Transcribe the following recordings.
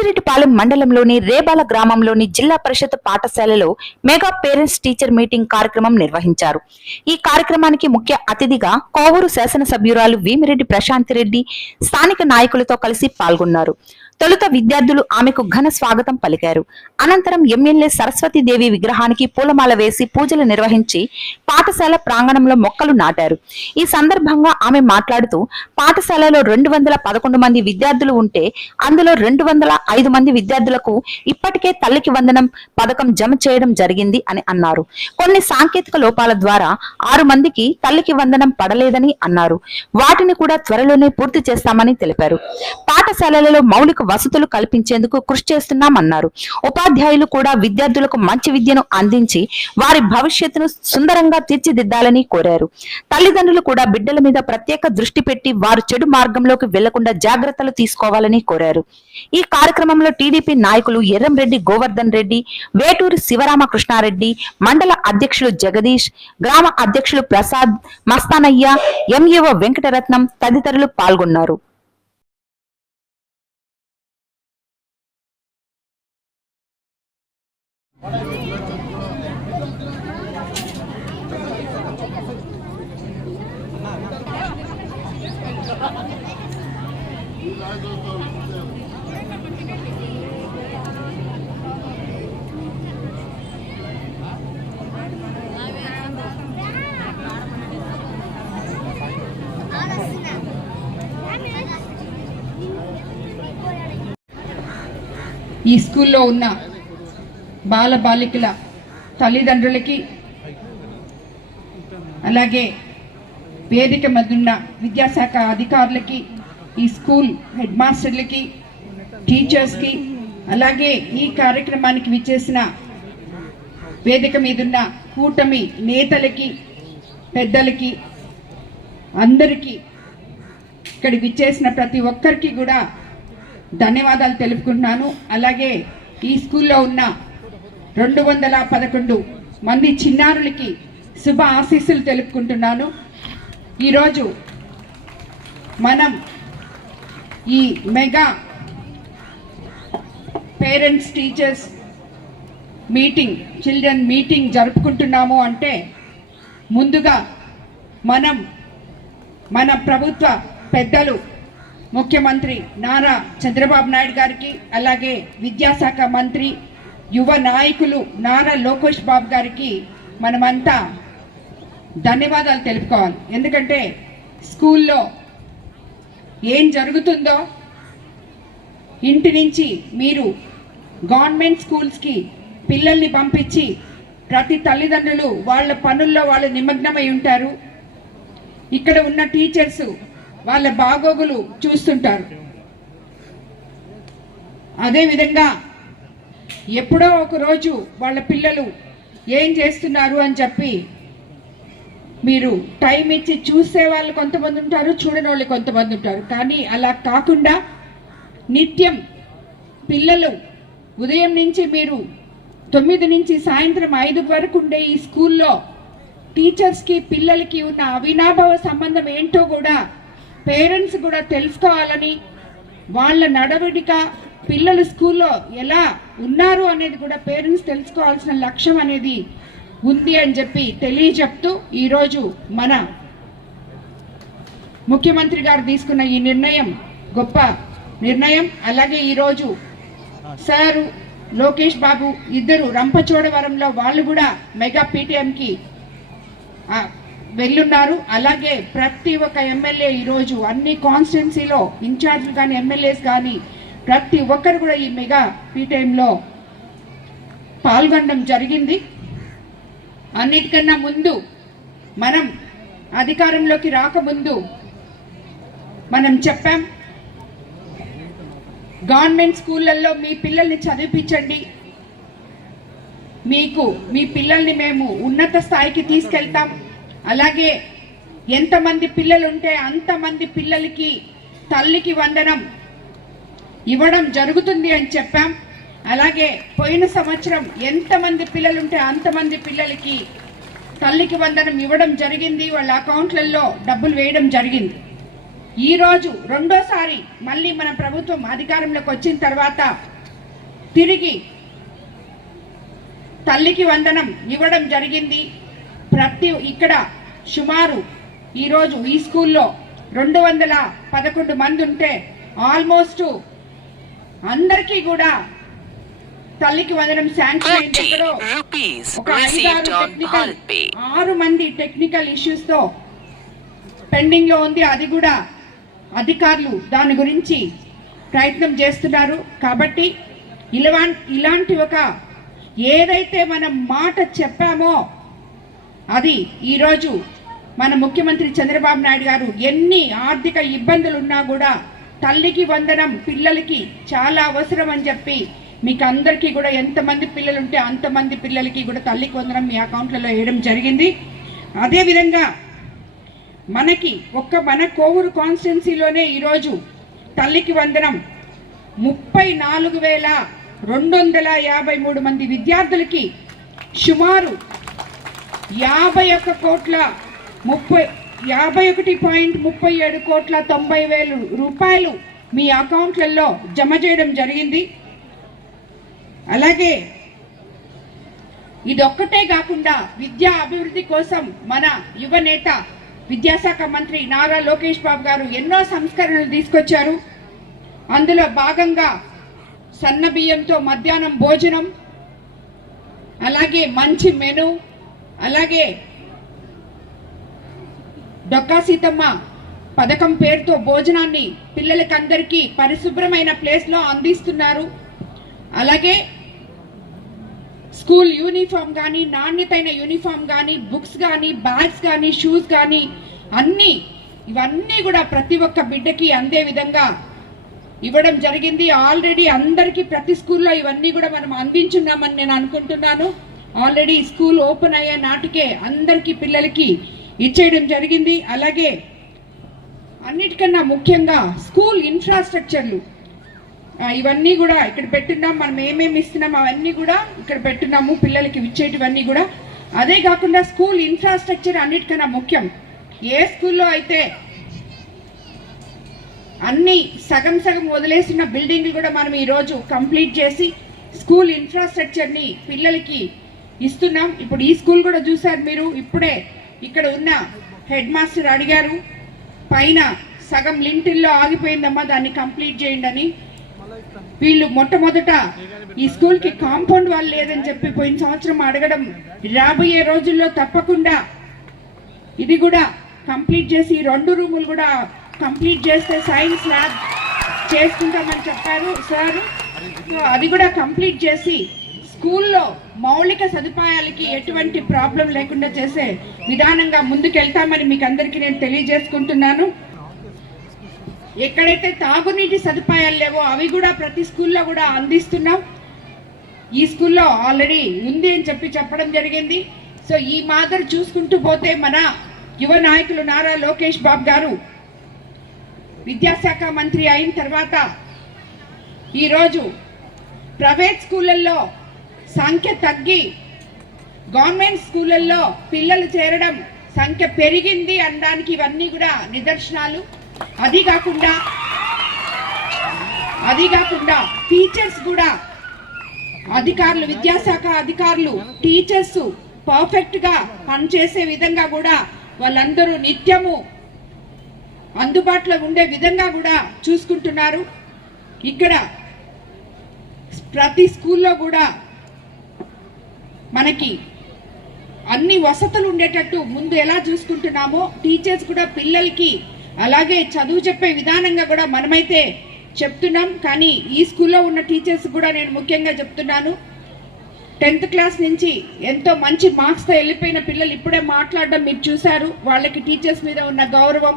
బుచ్చిరెడ్డిపాలెం మండలంలోని రేబాల గ్రామంలోని జిల్లా పరిషత్ పాఠశాలలో మెగా పేరెంట్స్ టీచర్ మీటింగ్ కార్యక్రమం నిర్వహించారు. ఈ కార్యక్రమానికి ముఖ్య అతిథిగా కోవూరు శాసనసభ్యురాలు వేమిరెడ్డి ప్రశాంతిరెడ్డి స్థానిక నాయకులతో కలిసి పాల్గొన్నారు. తొలుత విద్యార్థులు ఆమెకు ఘన స్వాగతం పలికారు. అనంతరం ఎమ్మెల్యే సరస్వతీదేవి విగ్రహానికి పూలమాల వేసి పూజలు నిర్వహించి పాఠశాల ప్రాంగణంలో మొక్కలు నాటారు. ఈ సందర్భంగా ఆమె మాట్లాడుతూ పాఠశాలలో 211 మంది విద్యార్థులు ఉంటే అందులో 205 మంది విద్యార్థులకు ఇప్పటికే తల్లికి వందనం పథకం జమ చేయడం జరిగింది అని అన్నారు. కొన్ని సాంకేతిక లోపాల ద్వారా 6 మందికి తల్లికి వందనం పడలేదని అన్నారు. వాటిని కూడా త్వరలోనే పూర్తి చేస్తామని తెలిపారు. పాఠశాలలలో మౌలిక వసతులు కల్పించేందుకు కృషి చేస్తున్నామన్నారు. ఉపాధ్యాయులు కూడా విద్యార్థులకు మంచి విద్యను అందించి వారి భవిష్యత్తును సుందరంగా తీర్చిదిద్దాలని కోరారు. తల్లిదండ్రులు కూడా బిడ్డల మీద ప్రత్యేక దృష్టి పెట్టి వారు చెడు మార్గంలోకి వెళ్లకుండా జాగ్రత్తలు తీసుకోవాలని కోరారు. ఈ కార్యక్రమంలో టీడీపీ నాయకులు ఎర్రంరెడ్డి గోవర్ధన్ రెడ్డి, వేటూరి శివరామకృష్ణారెడ్డి, మండల అధ్యక్షులు జగదీష్, గ్రామ అధ్యక్షులు ప్రసాద్, మస్తానయ్య, ఎంఈఓ వెంకటరత్నం తదితరులు పాల్గొన్నారు. ఈ స్కూల్లో ఉన్న బాల బాలికల తల్లిదండ్రులకి, అలాగే వేదిక మీద ఉన్న విద్యాశాఖ అధికారులకి, ఈ స్కూల్ హెడ్ మాస్టర్లకి, టీచర్స్కి, అలాగే ఈ కార్యక్రమానికి విచ్చేసిన వేదిక మీదున్న కూటమి నేతలకి, పెద్దలకి, అందరికీ, ఇక్కడ విచ్చేసిన ప్రతి ఒక్కరికి కూడా ధన్యవాదాలు తెలుపుకుంటున్నాను. అలాగే ఈ స్కూల్లో ఉన్న 211 మంది చిన్నారులకి శుభ ఆశీస్సులు తెలుపుకుంటున్నాను. ఈరోజు మనం ఈ mega parents teachers meeting, children meeting జరుపుకుంటున్నాము అంటే ముందుగా మనం మన ప్రభుత్వ పెద్దలు ముఖ్యమంత్రి నారా చంద్రబాబు నాయుడు గారికి, అలాగే విద్యాశాఖ మంత్రి, యువ నాయకులు నారా లోకేష్ బాబు గారికి మనమంతా ధన్యవాదాలు తెలుపుకోవాలి. ఎందుకంటే స్కూల్లో ఏం జరుగుతుందో ఇంటి నుంచి మీరు గవర్నమెంట్ స్కూల్స్కి పిల్లల్ని పంపించి ప్రతి తల్లిదండ్రులు వాళ్ళ పనుల్లో వాళ్ళు నిమగ్నమై ఉంటారు. ఇక్కడ ఉన్న టీచర్స్ వాళ్ళ బాగోగులు చూస్తుంటారు. అదేవిధంగా ఎప్పుడో ఒకరోజు వాళ్ళ పిల్లలు ఏం చేస్తున్నారు అని చెప్పి మీరు టైం ఇచ్చి చూసే వాళ్ళు కొంతమంది ఉంటారు, చూడని వాళ్ళు కొంతమంది ఉంటారు. కానీ అలా కాకుండా నిత్యం పిల్లలు ఉదయం నుంచి మీరు 9 నుంచి సాయంత్రం 5 వరకు ఉండే ఈ స్కూల్లో టీచర్స్కి పిల్లలకి ఉన్న అవినాభావ సంబంధం ఏంటో కూడా పేరెంట్స్ కూడా తెలుసుకోవాలని, వాళ్ళ నడవడిక, పిల్లలు స్కూల్లో ఎలా ఉన్నారు అనేది కూడా పేరెంట్స్ తెలుసుకోవాల్సిన లక్ష్యం అనేది ఉంది అని చెప్పి తెలియజెప్తూ ఈరోజు మన ముఖ్యమంత్రి గారు తీసుకున్న ఈ నిర్ణయం గొప్ప నిర్ణయం. అలాగే ఈరోజు సారు లోకేష్ బాబు ఇద్దరు రంపచోడవరంలో వాళ్ళు కూడా మెగా పీటీఎంకి వెళ్ళున్నారు. అలాగే ప్రతి ఒక్క ఎమ్మెల్యే ఈరోజు అన్ని కాన్స్టిట్యున్సీలో ఇన్ఛార్జ్లు కానీ ఎమ్మెల్యేస్ కానీ ప్రతి ఒక్కరు కూడా ఈ మెగా పీటీఎంలో పాల్గొనడం జరిగింది. అన్నిటికన్నా ముందు మనం అధికారంలోకి రాకముందు మనం చెప్పాం, గవర్నమెంట్ స్కూళ్ళల్లో మీ పిల్లల్ని చదివించండి, మీ పిల్లల్ని మేము ఉన్నత స్థాయికి తీసుకెళ్తాం, అలాగే ఎంతమంది పిల్లలు ఉంటే అంతమంది పిల్లలకి తల్లికి వందనం ఇవ్వడం జరుగుతుంది అని చెప్పాం. అలాగే పోయిన సంవత్సరం ఎంతమంది పిల్లలుంటే అంతమంది పిల్లలకి తల్లికి వందనం ఇవ్వడం జరిగింది, వాళ్ళ అకౌంట్లలో డబ్బులు వేయడం జరిగింది. ఈ రోజు రెండోసారి మళ్ళీ మన ప్రభుత్వం అధికారంలోకి వచ్చిన తర్వాత తిరిగి తల్లికి వందనం ఇవ్వడం జరిగింది. ఇక్కడ సుమారు ఈరోజు ఈ స్కూల్లో 211 మంది ఉంటే ఆల్మోస్ట్ అందరికీ కూడా తల్లికి వందనం శాంక్షన్ అయింది. ఎక్కడో ఒక 6 మంది టెక్నికల్ ఇష్యూస్ తో పెండింగ్ లో ఉంది. అది కూడా అధికారులు దాని గురించి ప్రయత్నం చేస్తున్నారు. కాబట్టి ఇలాంటి ఒక ఏదైతే మనం మాట చెప్పామో అది ఈరోజు మన ముఖ్యమంత్రి చంద్రబాబు నాయుడు గారు ఎన్ని ఆర్థిక ఇబ్బందులు ఉన్నా కూడా తల్లికి వందనం పిల్లలకి చాలా అవసరం అని చెప్పి మీకు అందరికీ కూడా ఎంతమంది పిల్లలు ఉంటే అంతమంది పిల్లలకి కూడా తల్లికి వందనం మీ అకౌంట్లలో వేయడం జరిగింది. అదేవిధంగా మన కోవూరు కాన్స్టిట్యున్సీలోనే ఈరోజు తల్లికి వందనం 34,253 మంది విద్యార్థులకి సుమారు 51.37 రూపాయలు మీ అకౌంట్లలో జమ చేయడం జరిగింది. అలాగే ఇదొక్కటే కాకుండా విద్యా అభివృద్ధి కోసం మన యువ నేత విద్యాశాఖ మంత్రి నారా లోకేష్ బాబు గారు ఎన్నో సంస్కరణలు తీసుకొచ్చారు. అందులో భాగంగా సన్న బియ్యంతో మధ్యాహ్నం భోజనం, అలాగే మంచి మెను, అలాగే డొక్కా సీతమ్మ పథకం పేరుతో భోజనాన్ని పిల్లలకందరికీ పరిశుభ్రమైన ప్లేస్లో అందిస్తున్నారు. అలాగే స్కూల్ యూనిఫామ్ కానీ, నాణ్యతైన యూనిఫామ్ కానీ, బుక్స్ కానీ, బ్యాగ్స్ కానీ, షూస్ కానీ ఇవన్నీ కూడా ప్రతి ఒక్క బిడ్డకి అందే విధంగా ఇవ్వడం జరిగింది. ఆల్రెడీ అందరికీ ప్రతి స్కూల్లో ఇవన్నీ కూడా మనం అందించున్నామని నేను అనుకుంటున్నాను. ఆల్రెడీ స్కూల్ ఓపెన్ అయ్యే నాటికే అందరికీ పిల్లలకి ఇచ్చేయడం జరిగింది. అలాగే అన్నిటికన్నా ముఖ్యంగా స్కూల్ ఇన్ఫ్రాస్ట్రక్చర్లు ఇవన్నీ కూడా ఇక్కడ పెట్టున్నాం. మనం ఏమేమి ఇస్తున్నాం అవన్నీ కూడా ఇక్కడ పెట్టున్నాము పిల్లలకి ఇచ్చేటివన్నీ కూడా. అదే కాకుండా స్కూల్ ఇన్ఫ్రాస్ట్రక్చర్ అన్నిటికన్నా ముఖ్యం. ఏ స్కూల్లో అయితే అన్ని సగం వదిలేసిన బిల్డింగ్లు కూడా మనం ఈరోజు కంప్లీట్ చేసి స్కూల్ ఇన్ఫ్రాస్ట్రక్చర్ని పిల్లలకి ఇస్తున్నాం. ఇప్పుడు ఈ స్కూల్ కూడా చూసారు మీరు. ఇప్పుడే ఇక్కడ ఉన్న హెడ్ మాస్టర్ అడిగారు, పైన సగం లింటిల్లో ఆగిపోయిందమ్మా దాన్ని కంప్లీట్ చేయండి అని. వీళ్ళు మొట్టమొదట ఈ స్కూల్కి కాంపౌండ్ వాళ్ళు లేదని చెప్పి పోయిన సంవత్సరం అడగడం, రాబోయే రోజుల్లో తప్పకుండా ఇది కూడా కంప్లీట్ చేసి 2 రూములు కూడా కంప్లీట్ చేస్తే సైన్స్ ల్యాబ్ చేసుకుంటామని చెప్పారు సార్. అది కూడా కంప్లీట్ చేసి స్కూల్లో మౌలిక సదుపాయాలకి ఎటువంటి ప్రాబ్లం లేకుండా చేసే విధానంగా ముందుకెళ్తామని మీకు అందరికీ నేను తెలియజేసుకుంటున్నాను. ఎక్కడైతే తాగునీటి సదుపాయాలు లేవో అవి కూడా ప్రతి స్కూల్లో కూడా అందిస్తున్నాం. ఈ స్కూల్లో ఆల్రెడీ ఉంది అని చెప్పడం జరిగింది. సో ఈ మాదిరి చూసుకుంటూ పోతే మన యువ నాయకులు నారా లోకేష్ బాబు గారు విద్యాశాఖ మంత్రి అయిన తర్వాత ఈరోజు ప్రైవేట్ స్కూళ్ళల్లో సంఖ్య తగ్గి గవర్నమెంట్ స్కూళ్ళల్లో పిల్లలు చేరడం సంఖ్య పెరిగింది అనడానికి ఇవన్నీ కూడా నిదర్శనాలు. అది కాకుండా టీచర్స్ కూడా అధికారులు, విద్యాశాఖ అధికారులు టీచర్స్ పర్ఫెక్ట్ గా పనిచేసే విధంగా కూడా వాళ్ళందరూ నిత్యము అందుబాటులో ఉండే విధంగా కూడా చూసుకుంటున్నారు. ఇక్కడ ప్రతి స్కూల్లో కూడా మనకి అన్ని వసతులు ఉండేటట్టు ముందు ఎలా చూసుకుంటున్నామో టీచర్స్ కూడా పిల్లలకి అలాగే చదువు చెప్పే విధానంగా కూడా మనమైతే చెప్తున్నాం. కానీ ఈ స్కూల్లో ఉన్న టీచర్స్ కూడా నేను ముఖ్యంగా చెప్తున్నాను, 10th క్లాస్ నుంచి ఎంతో మంచి మార్క్స్తో వెళ్ళిపోయిన పిల్లలు ఇప్పుడే మాట్లాడడం మీరు చూశారు. వాళ్ళకి టీచర్స్ మీద ఉన్న గౌరవం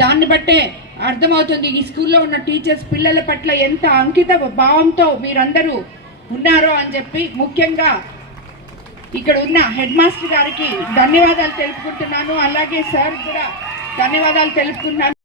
దాన్ని బట్టే అర్థమవుతుంది ఈ స్కూల్లో ఉన్న టీచర్స్ పిల్లల పట్ల ఎంత అంకిత భావంతో మీరందరూ ఉన్నారో అని చెప్పి. ముఖ్యంగా ఇక్కడ ఉన్న హెడ్ మాస్టర్ గారికి ధన్యవాదాలు తెలుపుకుంటున్నాను. అలాగే సార్ కూడా ధన్యవాదాలు తెలుపుకుంటున్నాను.